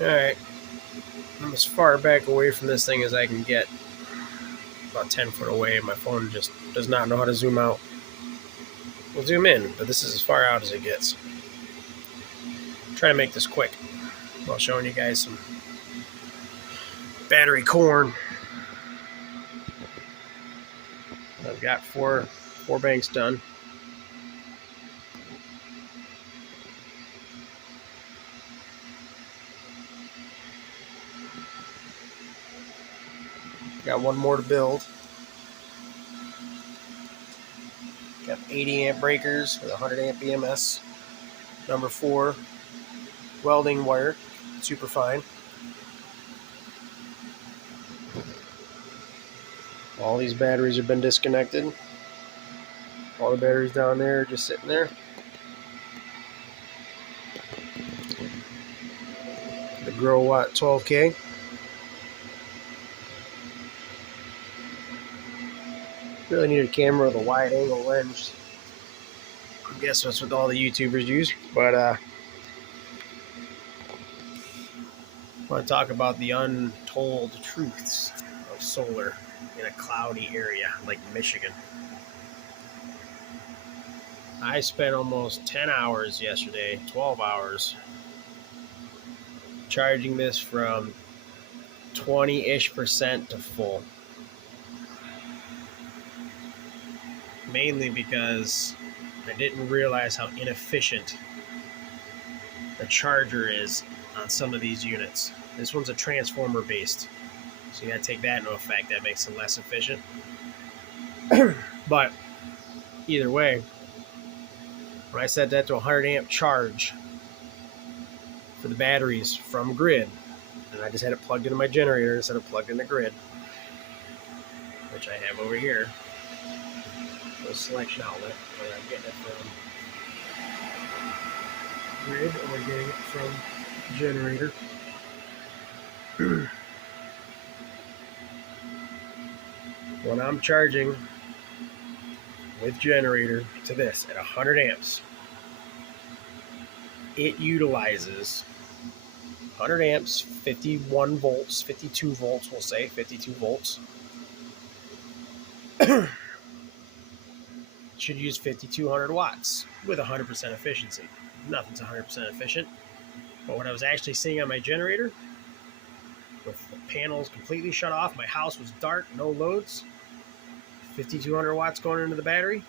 Alright, I'm as far back away from this thing as I can get. About 10 foot away. My phone just does not know how to zoom out. We'll zoom in, but this is as far out as it gets. Try to make this quick while showing you guys some battery corn. I've got four banks done. Got one more to build. Got 80 amp breakers with 100 amp BMS. Number 4 welding wire, super fine. All these batteries have been disconnected. All the batteries down there are just sitting there. The Grow Watt 12K. Really need a camera with a wide angle lens. I guess that's what all the YouTubers use. But I want to talk about the untold truths of solar in a cloudy area like Michigan. I spent almost 10 hours yesterday, 12 hours, charging this from 20-ish% to full. Mainly because I didn't realize how inefficient the charger is on some of these units. This one's a transformer based, so you gotta take that into effect. That makes it less efficient. But either way, when I set that to 100 amp charge for the batteries from grid, and I just had it plugged into my generator instead of plugged in the grid, which I have over here, a selection outlet, whether I'm getting it from grid or getting it from generator. When I'm charging with generator to this at 100 amps, it utilizes 100 amps, 51 volts, 52 volts, we'll say 52 volts. Should use 5,200 watts with 100% efficiency. Nothing's 100% efficient, but what I was actually seeing on my generator, with the panels completely shut off, my house was dark, no loads, 5,200 watts going into the battery,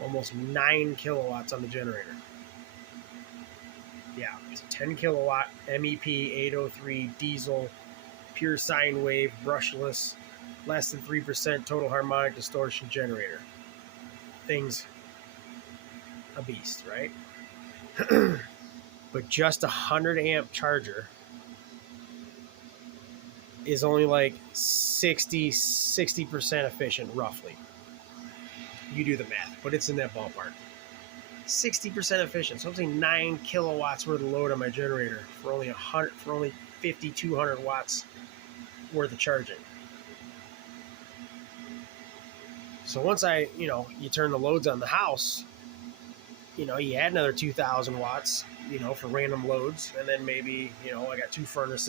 almost 9 kilowatts on the generator. Yeah, it's a 10 kilowatt MEP 803 diesel, pure sine wave, brushless, less than 3% total harmonic distortion generator. Thing's a beast, right? But just a 100 amp charger is only like 60% efficient, roughly. You do the math, but it's in that ballpark. 60% efficient. So I'm saying 9 kilowatts worth of load on my generator for only 5,200 watts worth of charging. So once you turn the loads on the house, you add another 2,000 watts, for random loads. And then maybe, I got 2 furnace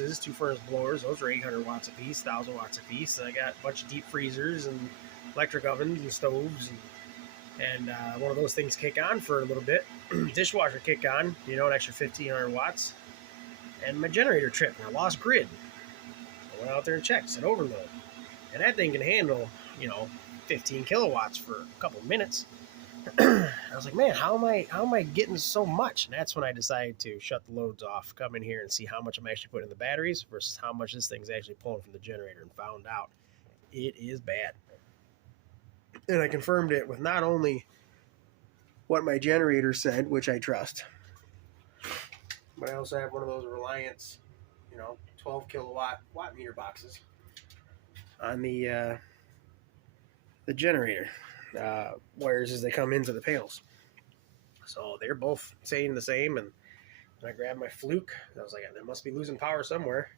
blowers. Those are 800 watts a piece, 1,000 watts a piece. And I got a bunch of deep freezers and electric ovens and stoves. And one of those things kick on for a little bit. Dishwasher kick on, an extra 1,500 watts. And my generator tripped and I lost grid. I went out there and checked, said overload. And that thing can handle, 15 kilowatts for a couple minutes. I was like, man, how am I getting so much? And that's when I decided to shut the loads off, come in here and see how much I'm actually putting in the batteries versus how much this thing's actually pulling from the generator, and found out it is bad. And I confirmed it with not only what my generator said, which I trust, but I also have one of those Reliance, 12 kilowatt watt meter boxes on the generator wires as they come into the panels. So they're both saying the same, and I grabbed my Fluke. I was like, they must be losing power somewhere.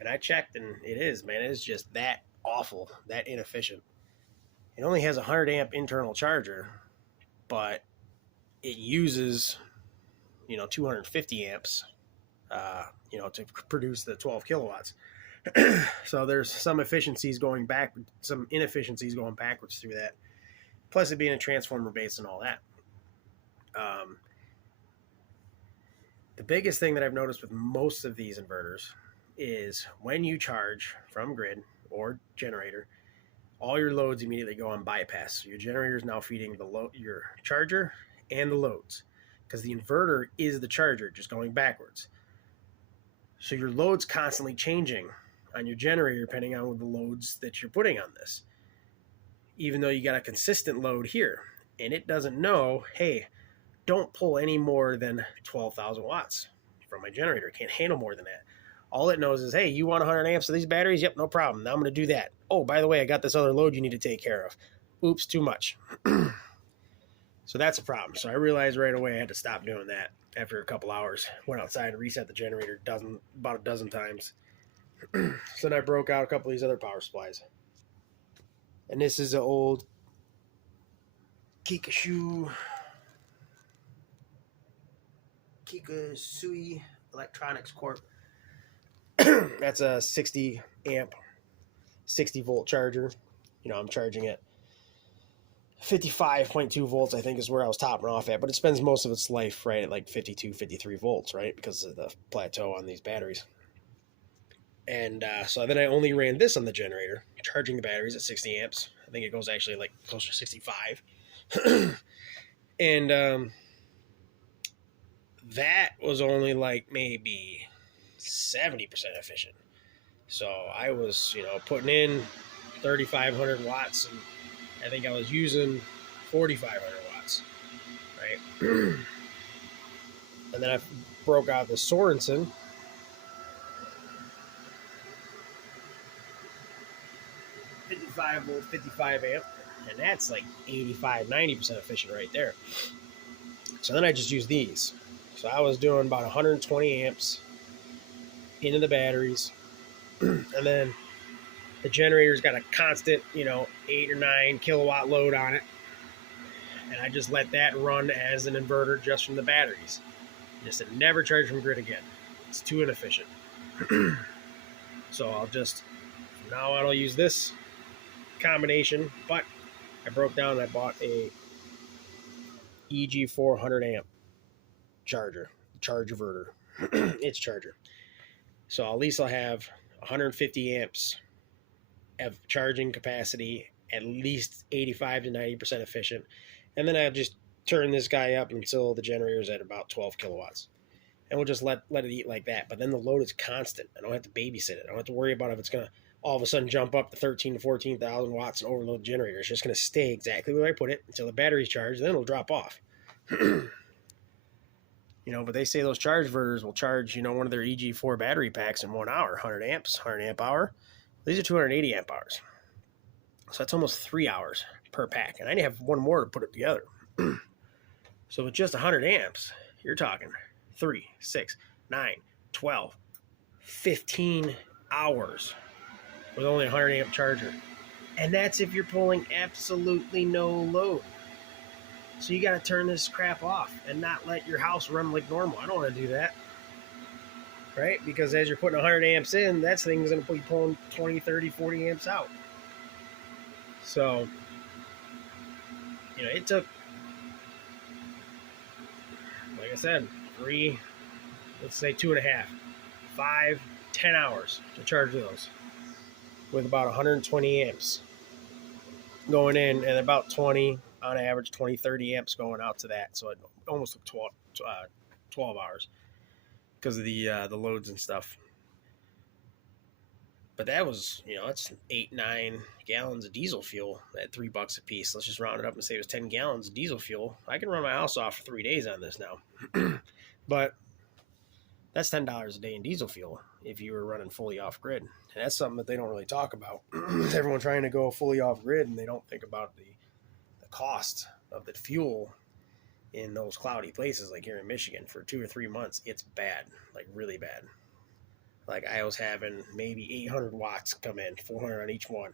And I checked, and it is, man. It is just that awful, that inefficient. It only has a 100 amp internal charger, but it uses, 250 amps to produce the 12 kilowatts. So there's some efficiencies going back, some inefficiencies going backwards through that. Plus it being a transformer base and all that. The biggest thing that I've noticed with most of these inverters is when you charge from grid or generator, all your loads immediately go on bypass. So your generator is now feeding your charger and the loads, because the inverter is the charger, just going backwards. So your load's constantly changing on your generator depending on the loads that you're putting on this. Even though you got a consistent load here, and it doesn't know, hey, don't pull any more than 12,000 watts from my generator. It can't handle more than that. All it knows is, hey, you want 100 amps of these batteries? Yep, no problem. Now I'm going to do that. Oh, by the way, I got this other load you need to take care of. Oops, too much. So that's a problem. So I realized right away I had to stop doing that after a couple hours. Went outside and reset the generator about a dozen times. So then I broke out a couple of these other power supplies. And this is an old Kikasui Electronics Corp. That's a 60 amp, 60 volt charger. I'm charging it 55.2 volts, I think, is where I was topping off at, but it spends most of its life right at like 52, 53 volts, right? Because of the plateau on these batteries. And so then I only ran this on the generator, charging the batteries at 60 amps. I think it goes actually like closer to 65. And that was only like maybe 70% efficient. So I was, putting in 3,500 watts, and I think I was using 4,500 watts, right? And then I broke out the Sorensen. Volt, 55 amp, and that's like 85, 90% efficient right there. So then I just used these. So I was doing about 120 amps into the batteries, and then the generator's got a constant, 8 or 9 kilowatt load on it, and I just let that run as an inverter just from the batteries. Just never charge from grid again. It's too inefficient. So I'll just, from now on, I'll use this combination, but I broke down and I bought a EG 400 amp charger inverter. It's charger. So at least I'll have 150 amps of charging capacity, at least 85 to 90% efficient. And then I'll just turn this guy up until the generator is at about 12 kilowatts. And we'll just let it eat like that. But then the load is constant. I don't have to babysit it. I don't have to worry about if it's going to all of a sudden jump up to 13 to 14,000 watts and overload the generator. It's just going to stay exactly where I put it until the battery's charged, then it'll drop off. But they say those charge inverters will charge, one of their EG4 battery packs in 1 hour, 100 amps, 100 amp hour. These are 280 amp hours. So that's almost 3 hours per pack. And I need to have one more to put it together. So with just 100 amps, you're talking 3, 6, 9, 12, 15 hours with only a 100 amp charger. And that's if you're pulling absolutely no load. So you got to turn this crap off and not let your house run like normal. I don't want to do that. Right? Because as you're putting 100 amps in, that thing's going to be pulling 20, 30, 40 amps out. So, it took, like I said, 3, let's say 2.5, 5, 10 hours to charge those with about 120 amps going in and about 20, on average, 20, 30 amps going out to that. So it almost took 12 hours because of the loads and stuff. But that was, it's 8, 9 gallons of diesel fuel at $3 a piece. Let's just round it up and say it was 10 gallons of diesel fuel. I can run my house off for 3 days on this now. But that's $10 a day in diesel fuel if you were running fully off grid. And that's something that they don't really talk about. Everyone trying to go fully off grid, and they don't think about the cost of the fuel in those cloudy places like here in Michigan for 2 or 3 months. It's bad, like really bad. Like I was having maybe 800 watts come in, 400 on each one,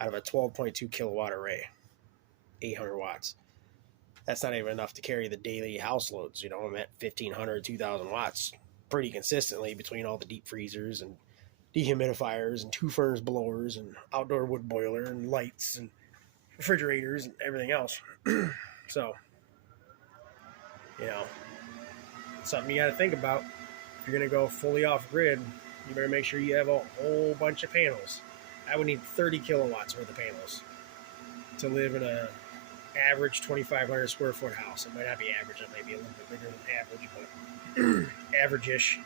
out of a 12.2 kilowatt array. 800 watts. That's not even enough to carry the daily house loads. I'm at 1,500, 2,000 watts pretty consistently between all the deep freezers and dehumidifiers and 2 furnace blowers and outdoor wood boiler and lights and refrigerators and everything else. So, you know, something you got to think about. If you're going to go fully off grid, you better make sure you have a whole bunch of panels. I would need 30 kilowatts worth of panels to live in a average 2,500 square foot house. It might not be average, it might be a little bit bigger than average, but average-ish.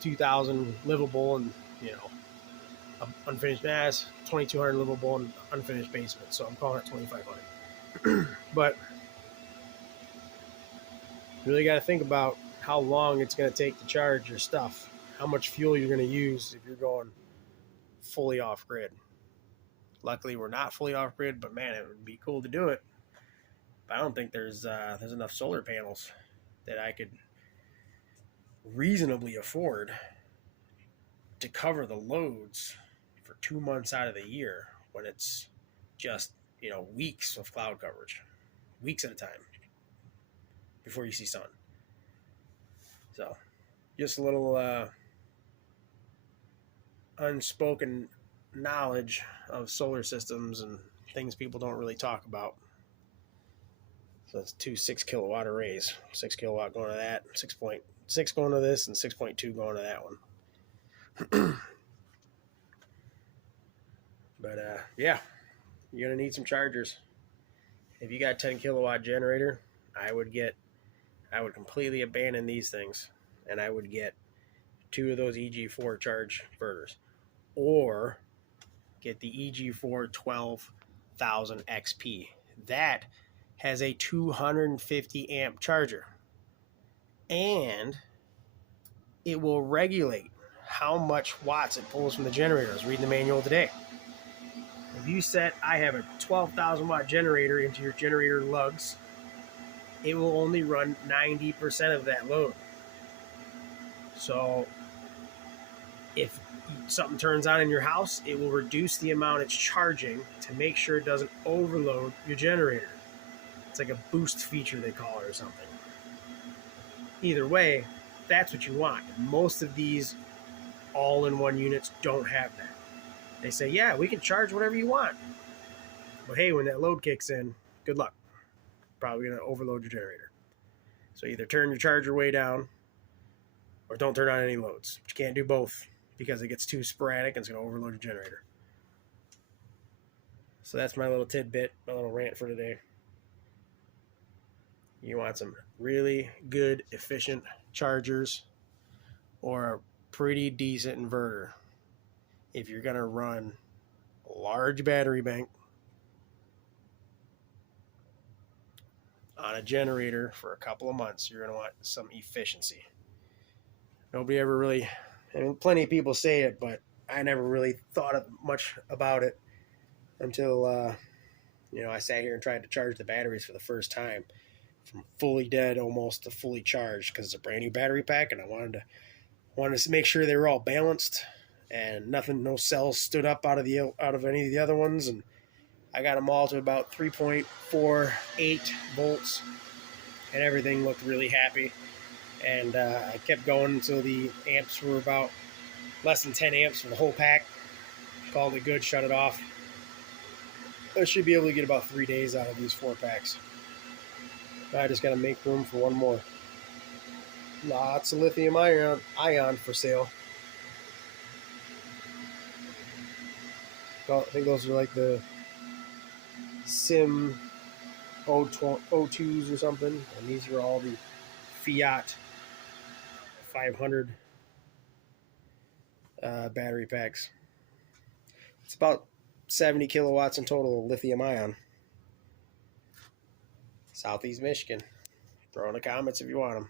2,000 livable and, you know, unfinished mass, 2,200 livable and unfinished basement. So I'm calling it 2,500. But you really got to think about how long it's going to take to charge your stuff, how much fuel you're going to use if you're going fully off grid. Luckily, we're not fully off grid, but man, it would be cool to do it. But I don't think there's enough solar panels that I could reasonably afford to cover the loads for 2 months out of the year when it's just, you know, weeks of cloud coverage, weeks at a time before you see sun. So just a little unspoken knowledge of solar systems and things people don't really talk about. So it's 2 6 kilowatt arrays, 6 kilowatt going to that, 6.6 going to this, and 6.2 going to that one. But yeah, you're gonna need some chargers. If you got a 10 kilowatt generator, I would completely abandon these things, and I would get 2 of those EG4 charge inverters, or get the EG4 12,000 XP. That has a 250 amp charger, and it will regulate how much watts it pulls from the generator. I was reading the manual today. If you set, I have a 12,000 watt generator into your generator lugs, it will only run 90% of that load. So if something turns on in your house, it will reduce the amount it's charging to make sure it doesn't overload your generator. It's like a boost feature, they call it, or something. Either way, that's what you want. Most of these all-in-one units don't have that. They say, yeah, we can charge whatever you want. But hey, when that load kicks in, good luck. Probably going to overload your generator. So either turn your charger way down or don't turn on any loads. But you can't do both because it gets too sporadic and it's going to overload your generator. So that's my little tidbit, my little rant for today. You want some really good, efficient chargers or a pretty decent inverter if you're going to run a large battery bank on a generator for a couple of months. You're going to want some efficiency. Nobody ever really, I mean, plenty of people say it, but I never really thought much about it until, I sat here and tried to charge the batteries for the first time, from fully dead almost to fully charged, because it's a brand new battery pack, and I wanted to make sure they were all balanced and no cells stood up out of any of the other ones, and I got them all to about 3.48 volts, and everything looked really happy. And I kept going until the amps were about less than 10 amps for the whole pack. Called it good, shut it off. I should be able to get about 3 days out of these 4 packs. I just got to make room for one more. Lots of lithium ion for sale. I think those are like the Sim O2s or something. And these are all the Fiat 500 battery packs. It's about 70 kilowatts in total lithium ion. Southeast Michigan. Throw in the comments if you want them.